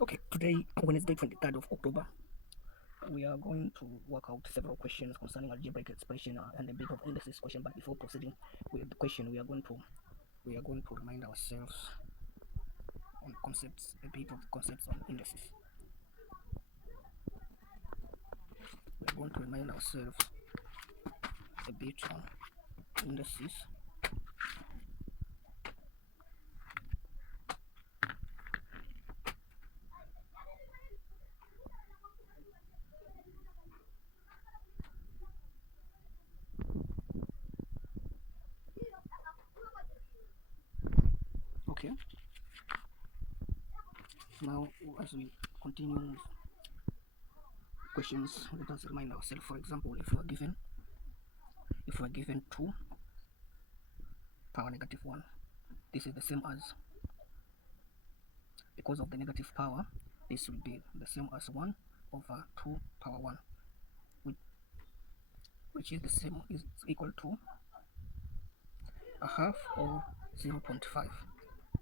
Okay, today, Wednesday, 23rd of October, we are going to work out several questions concerning algebraic expression and a bit of indices question. But before proceeding with the question, we are going to remind ourselves on concepts, a bit of concepts on indices. We are going to remind ourselves a bit on indices. Okay. Now, as we continue with questions, let us remind ourselves. For example, if we are given 2 power negative 1, this is the same as, because of the negative power, this will be the same as 1 over 2 power 1, which is the same, is equal to a half or 0.5.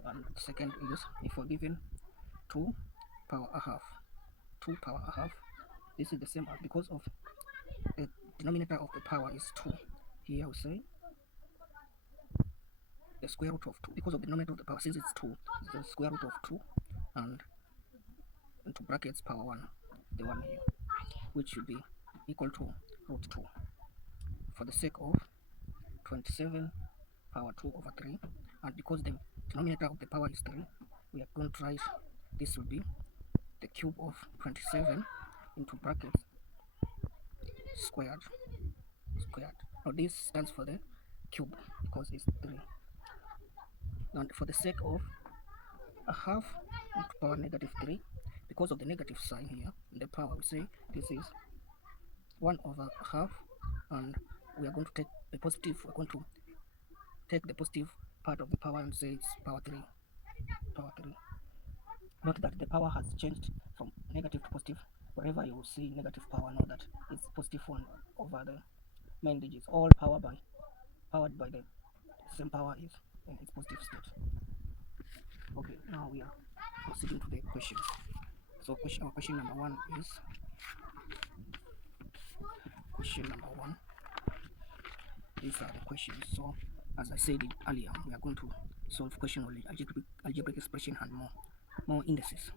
And second is, if we're given 2 power a half, 2 power a half, this is the same as, because of the denominator of the power is 2, here we say the square root of 2, because of the denominator of the power, since it's 2, the square root of 2, and into brackets power 1, the one here, which should be equal to root 2, for the sake of 27 power 2 over 3. And because the denominator of the power is 3, we are going to write this will be the cube of 27 into brackets squared. Now this stands for the cube because it's 3. And for the sake of a half into power negative 3, because of the negative sign here in the power, we say this is 1 over half, and we are going to take the positive, we're going to take the positive part of the power and say it's power 3. Note that the power has changed from negative to positive. Wherever you see negative power, know that it's positive 1 over the main digits. All powered by the same power is in its positive state. Okay, now we are proceeding to the questions. So question number 1 is, these are the questions. So as I said earlier, we are going to solve question on algebraic expression and more indices.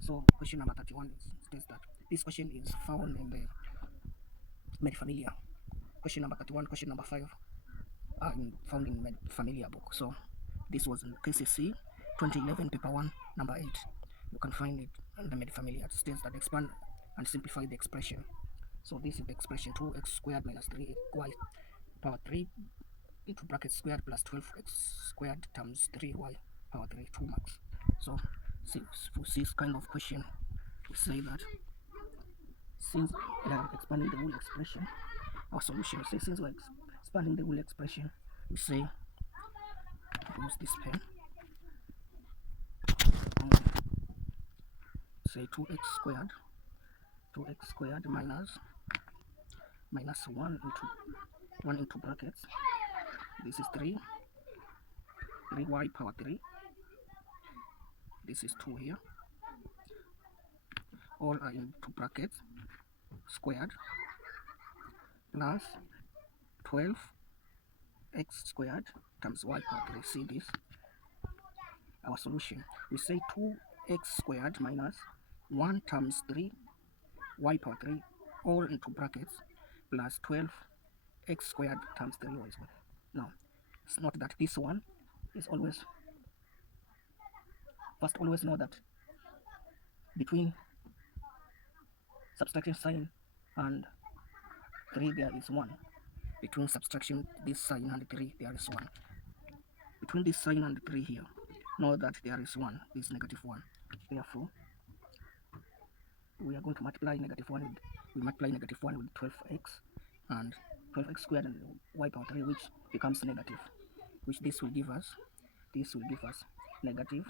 So question number 31 states that this question is found in the Medifamilia. Question number 31, question number 5 are found in Medifamilia book. So this was in KCC 2011 paper 1 number 8. You can find it in the Medifamilia. It states that expand and simplify the expression. So this is the expression 2x squared minus 3y power 3 into bracket squared plus 12x squared times 3y power 3, 2 marks. So for this kind of question, we say that since we are expanding the whole expression, our solution, say since we're expanding the whole expression, we say use this pen, say 2x squared minus 1 into brackets, this is 3y power 3, this is 2 here, all are into brackets squared plus 12x squared times y power 3. See this, our solution. We say 2x squared minus 1 times 3 y power 3 all into brackets plus 12x squared times 3y squared. Now, it's not that this one is always, first always know that between subtraction sign and 3 there is 1. Between subtraction this sign and 3 there is 1. Between this sign and 3 here, know that there is 1, this negative 1. Therefore, we are going to multiply negative 1 with 12x and 12x squared and y power 3, which becomes negative, which this will give us negative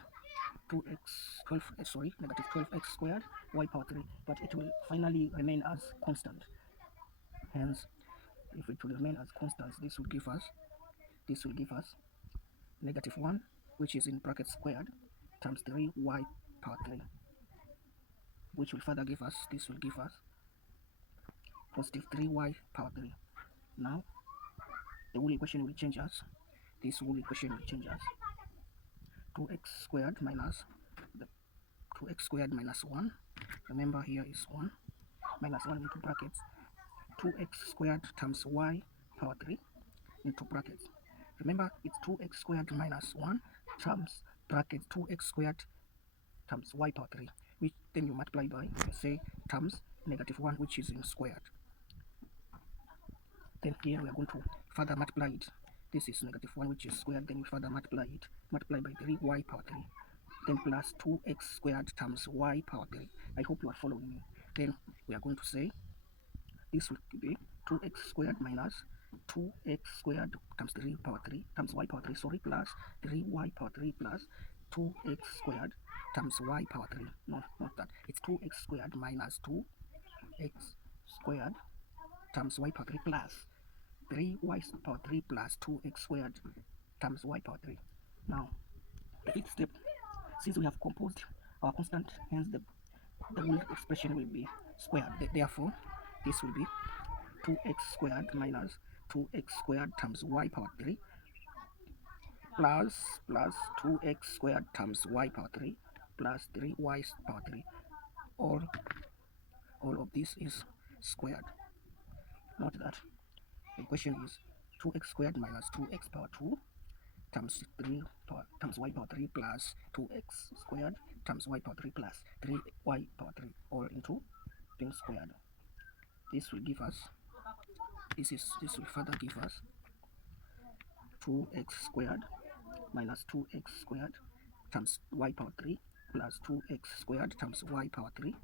12x squared y power 3, but it will finally remain as constant. Hence, if it will remain as constant, this will give us negative 1, which is in bracket squared, times 3y power 3. which will further give us, this will give us positive 3y power 3. Now the whole equation will change us. This whole equation will change us 2x squared minus the 2x squared minus 1. Remember, here is 1 minus 1 into brackets 2x squared times y power 3 into brackets. Remember, it's 2x squared minus 1 times bracket 2x squared times y power 3, which then you multiply by, say, times negative 1, which is in squared. Then here we are going to further multiply it. This is negative 1, which is squared. Then we further multiply it. Multiply by 3y power 3. Then plus 2x squared times y power 3. I hope you are following me. Then we are going to say this will be 2x squared minus 2x squared times 3 power 3 times y power 3, sorry, plus 3y power 3 plus 2x squared times y power 3. No, not that. It's 2x squared minus 2x squared times y power 3 plus 3y power 3 plus 2x squared times y power 3. Now, the fifth step, since we have composed our constant, hence the whole expression will be squared. Therefore, this will be 2x squared minus 2x squared times y power 3 plus 2x squared times y power 3 plus 3y power 3. All of this is squared. Note that the equation is 2x squared minus 2x power 2 times 3 times y power 3 plus 2x squared times y power 3 plus 3y power 3, all into being squared. This will give us, this will further give us 2x squared minus 2x squared times y power 3 plus 2x squared times y power 3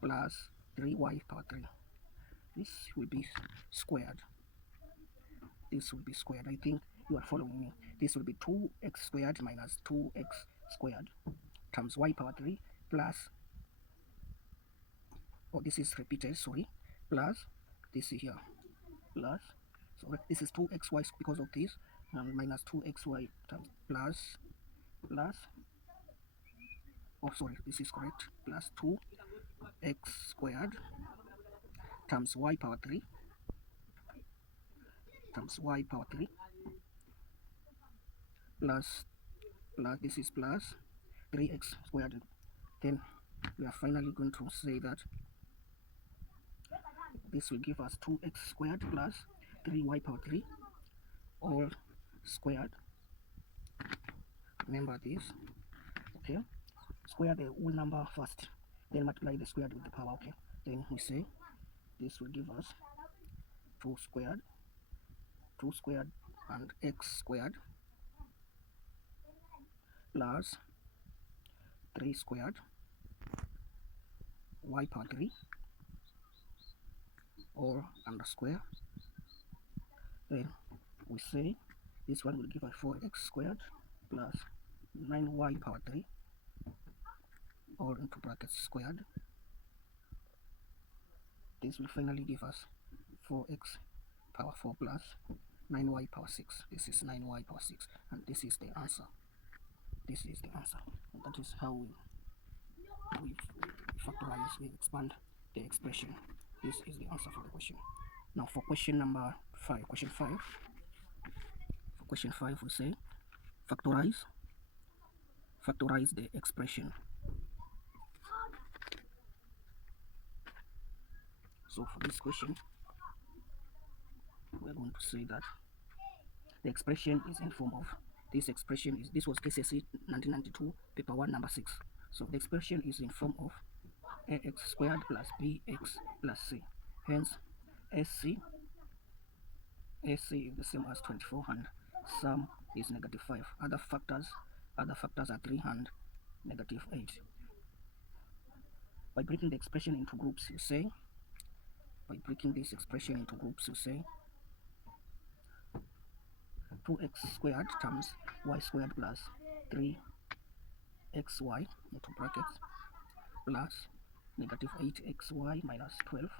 plus 3y power 3. This will be squared. This will be squared. I think you are following me. This will be 2x squared minus 2x squared times y power 3 plus, oh, this is repeated, sorry, plus this here, plus, so this is 2xy because of this, and minus 2xy times plus, oh sorry, this is correct, plus 2x squared times y power 3 times y power 3 plus this is plus 3x squared. Then we are finally going to say that this will give us 2x squared plus 3y power 3 all squared. Remember this, okay? Square the whole number first, then multiply the squared with the power, okay? Then we say this will give us 2 squared and x squared plus 3 squared y power 3 or under square. Then we say this one will give us 4x squared plus 9y power 3 all into brackets squared. This will finally give us 4x power 4 plus 9y power 6. This is 9y power 6, and this is the answer. This is the answer. And that is how we factorize, we expand the expression. This is the answer for the question. Now for question number 5, for question 5 we say factorize the expression. So for this question, we're going to say that the expression is in form of, this expression is, this was KCSE 1992 paper 1 number 6. So the expression is in form of ax squared plus bx plus c. Hence AC is the same as 24 and sum is negative 5. Other factors are 3 and negative 8. By breaking the expression into groups, you say, by breaking this expression into groups, you say 2x squared times y squared plus 3xy into brackets plus negative 8xy minus 12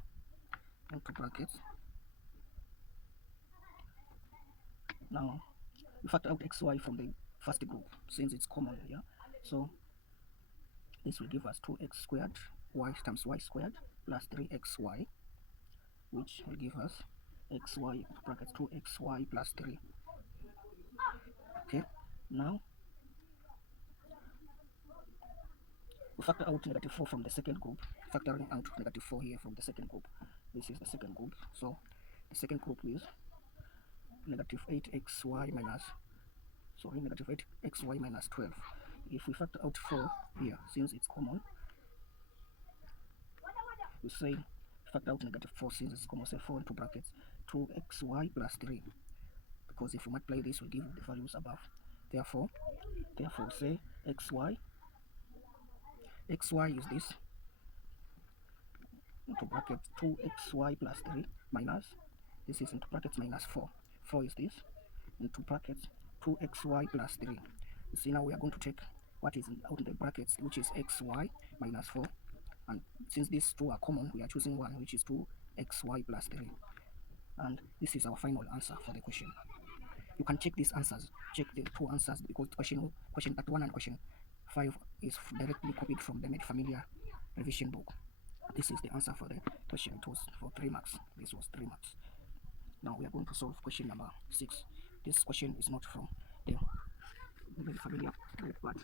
into brackets. Now we factor out xy from the first group since it's common here. So This will give us 2x squared y times y squared plus 3xy, which will give us xy bracket 2xy plus 3. Okay, now we factor out negative 4 from the second group, factoring out negative 4 here from the second group. This is the second group, so the second group is negative 8xy minus, sorry, negative 8xy minus 12. If we factor out 4 here, since it's common, we say factor out negative 4 since it's common, say 4 into brackets 2xy plus 3, because if we multiply this will give the values above. Therefore say xy is this into bracket 2xy plus 3 minus, this is into brackets minus 4 is this into brackets 2xy plus 3. You see, now we are going to take what is out in the brackets, which is xy minus 4, and since these two are common, we are choosing one, which is 2xy plus 3, and this is our final answer for the question. You can check these answers, check the two answers, because question part 1 and question 5 is directly copied from the Made Familiar revision book. This is the answer for the question. It was for 3 marks. This was 3 marks. Now we are going to solve question number 6. This question is not from the Made Familiar book, but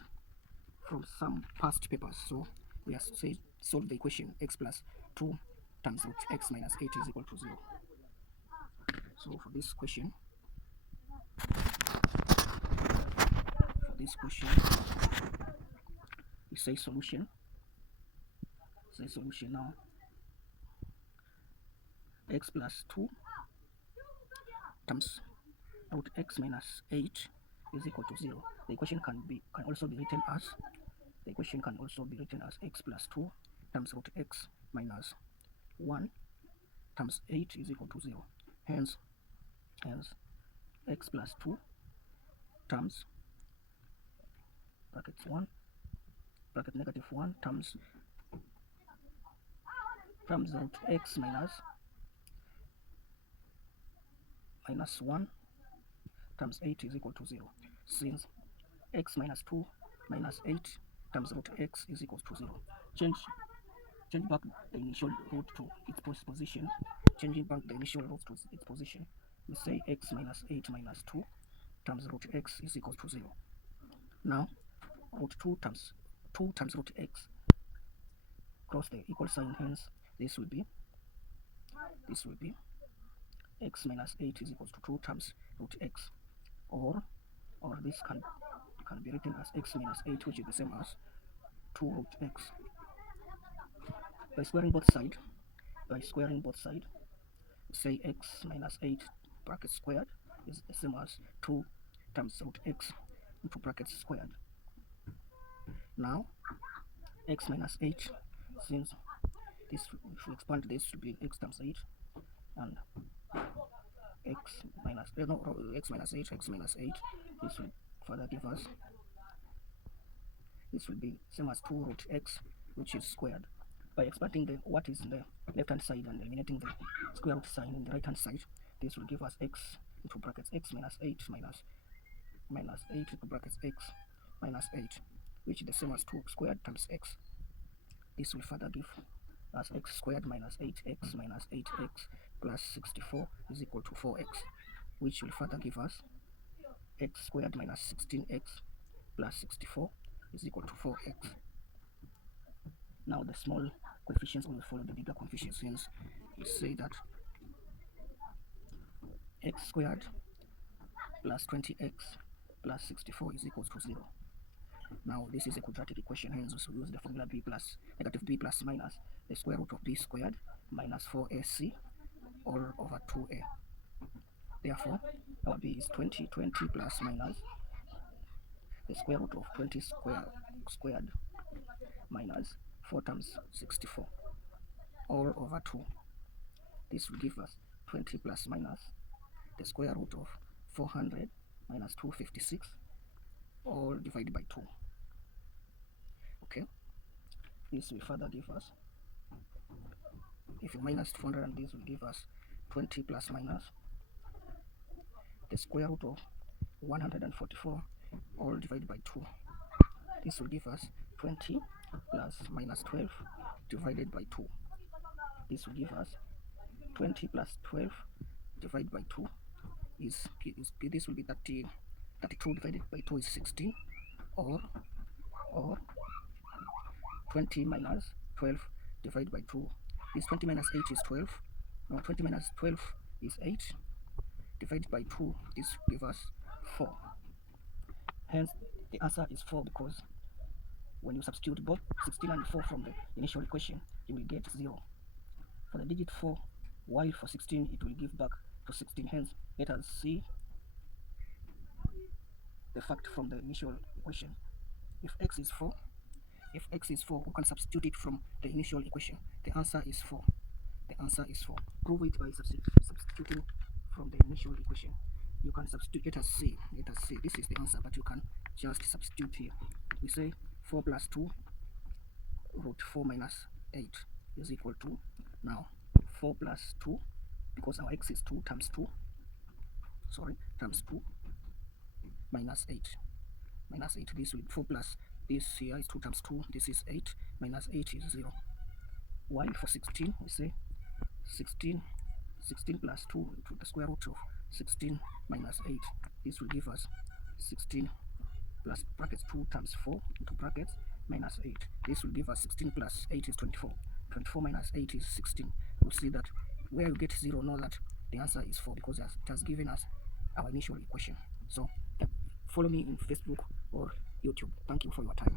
from some past papers. So we have said solve the equation x plus 2 times root x minus 8 is equal to 0. So for this question, we say solution. Now. X plus 2 times root x minus 8 is equal to 0. The equation can also be written as x plus 2 times root x minus 1 times 8 is equal to 0. Hence x plus 2 times bracket 1 bracket negative 1 times root x minus 1 times 8 is equal to 0. Since x minus 2 minus 8 times root x is equal to 0. Change back the initial root to its position. Changing back the initial root to its position, we say x minus 8 minus 2 times root x is equal to 0. Now, root 2 times root x, cross the equal sign, hence this will be x minus 8 is equal to 2 times root x, or this can be written as x minus 8, which is the same as 2 root x. By squaring both sides, say x minus 8 bracket squared is the same as 2 times root x into brackets squared. Now x minus 8, since this, if we expand this, will be x times 8, and x minus 8, this will further give us, this will be same as 2 root x, which is squared. By expanding the what is in the left hand side and eliminating the square root sign in the right hand side, this will give us x into brackets x minus 8 minus 8 into brackets x minus 8, which is the same as 2 squared times x. This will further give us x squared minus 8x minus 8x plus 64 is equal to 4x, which will further give us x squared minus 16x plus 64 is equal to 4x. Now the small coefficients will follow the bigger coefficients, hence we say that x squared plus 20x plus 64 is equal to 0. Now this is a quadratic equation, hence we use the formula b plus negative b plus minus the square root of b squared minus 4ac all over 2a. Therefore our b is 20 plus minus the square root of 20 squared minus 4 times 64 all over 2. This will give us 20 plus minus the square root of 400 minus 256 all divided by 2. Okay, this will further give us, if you minus 400, and this will give us 20 plus minus the square root of 144 all divided by 2. This will give us 20 plus minus 12 divided by 2. This will give us 20 plus 12 divided by 2 is this will be 30. 32 divided by 2 is 16, or 20 minus 12 divided by 2. This 20 minus 8 is 12. Now 20 minus 12 is 8 divided by 2. This gives us 4. Hence the answer is 4, because when you substitute both 16 and 4 from the initial equation, you will get 0 for the digit 4, while for 16 it will give back to 16. Hence let us see the fact from the initial equation. If x is 4, we can substitute it from the initial equation. The answer is 4. The answer is 4. Prove it by substituting from the initial equation. You can substitute. Let us see. This is the answer, but you can just substitute here. We say 4 plus 2 root 4 minus 8 is equal to, now 4 plus 2, because our x is 2 times 2, times 2 minus 8. This will be 4 plus this here is 2 times 2. This is 8 minus 8 is 0. While for 16, we say 16 plus 2 to the square root of 16 minus 8. This will give us 16 plus brackets 2 times 4 into brackets minus 8. This will give us 16 plus 8 is 24. 24 minus 8 is 16. You'll see that where you get 0, know that the answer is 4, because it has given us our initial equation. So follow me in Facebook or YouTube. Thank you for your time.